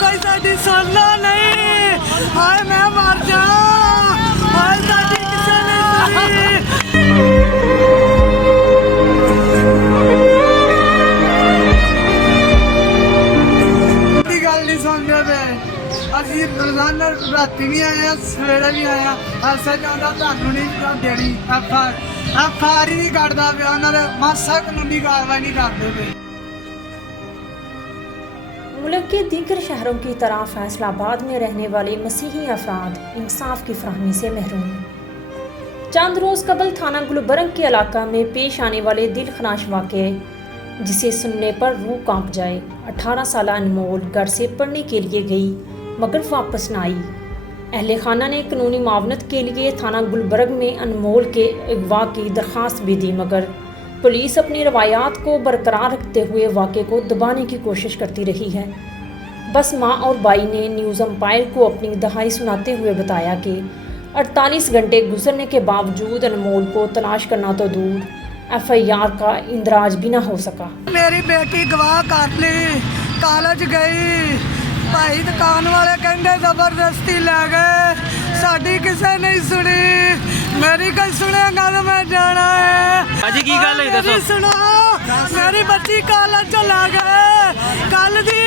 कोई साडी सुनना नहीं। हाय मैं मर जा, हाय साडी किसे नहीं सुनी। गल नहीं सुनते पे ਅਸੀਂ ਰੋਜ਼ਾਨਾ ਰਾਤੀ ਵੀ ਆਏ ਆ, ਸਵੇਰੇ ਵੀ ਆਏ ਆ। ਐਸਾ ਚਾਹੁੰਦਾ ਤੁਹਾਨੂੰ ਨਹੀਂ ਦੇਣੀ ਐਫਆਰ ਹੀ ਨਹੀਂ ਕੱਢਦਾ ਪਿਆ, ਉਹਨਾਂ ਦੇ ਮਾਸਾ ਕਾਨੂੰਨੀ ਕਾਰਵਾਈ नहीं करते पे। मुल्क के दीगर शहरों की तरह फैसलाबाद में रहने वाले मसीही अफराद इंसाफ की फराहमी से महरूम। चंद रोज़ कबल थाना गुलबर्ग के इलाका में पेश आने वाले दिलखनाश वाक़े जिसे सुनने पर रूह कांप जाए। 18 साल अनमोल घर से पढ़ने के लिए गई मगर वापस न आई। अहले खाना ने कानूनी मावनत के लिए थाना गुलबर्ग में अनमोल के अगवा की दरख्वास्त भी दी, मगर पुलिस अपनी रवायात को बरकरार रखते हुए वाक़े को दबाने की कोशिश करती रही है। बस माँ और भाई ने न्यूज़ एम्पायर को अपनी दहाई सुनाते हुए बताया कि 48 घंटे गुजरने के बावजूद अनमोल को तलाश करना तो दूर FIR का इंदराज भी ना हो सका। मेरी बेटी गवाह कर ली, कॉलेज गई, भाई दुकान वाले कहते जबरदस्ती ले गए, साडी किसे नहीं सुनी। मेरी गल सुनेगा तो मैं जाना है। अजी की गल है दसो सुनो, मेरी बच्ची कॉलेज चला गए कल दी,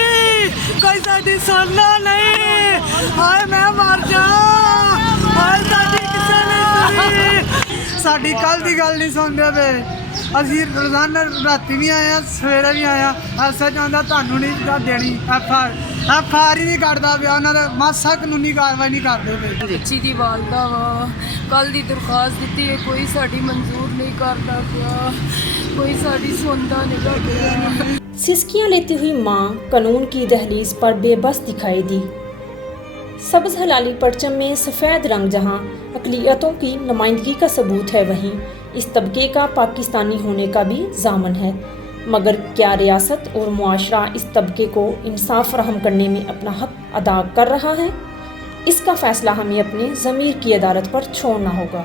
कोई साडी सुनना नहीं। हाय मैं मर जा, हाय साडी किसे नहीं सुनी। साडी कल दी गल नहीं सुनते पे ਅਸੀਂ ਰੋਜ਼ਾਨਾ ਰਾਤੀ ਵੀ ਆਏ ਆ, ਸਵੇਰੇ ਵੀ ਆਏ ਆ। ਐਸਾ ਚਾਹੁੰਦਾ ਤੁਹਾਨੂੰ ਨਹੀਂ ਦੇਣੀ ਐਫਆਰ ਹੀ ਨਹੀਂ ਕੱਢਦਾ ਪਿਆ, ਉਹਨਾਂ ਦੇ ਮਾਸਾ ਕਾਨੂੰਨੀ ਕਾਰਵਾਈ ਨਹੀਂ ਕਰਦੇ ਪਏ। ਬੱਚੀ ਦੀ ਵਾਲਦਾ ਵਾ, ਕੱਲ ਦੀ ਦਰਖਾਸਤ ਦਿੱਤੀ ਹੈ, ਕੋਈ ਸਾਡੀ ਮਨਜ਼ੂਰ नहीं करता पिया, कोई साडी सुनता नहीं पिया। सिसकियां लेती हुई माँ कानून की दहलीज पर बेबस दिखाई दी। सब्ज हलाली परचम में सफ़ेद रंग जहाँ अक़लियतों की नुमाइंदगी का सबूत है, वहीं इस तबके का पाकिस्तानी होने का भी ज़ामन है। मगर क्या रियासत और मुआशरा इस तबके को इंसाफ फराहम करने में अपना हक अदा कर रहा है? इसका फ़ैसला हमें अपने ज़मीर की अदालत पर छोड़ना होगा।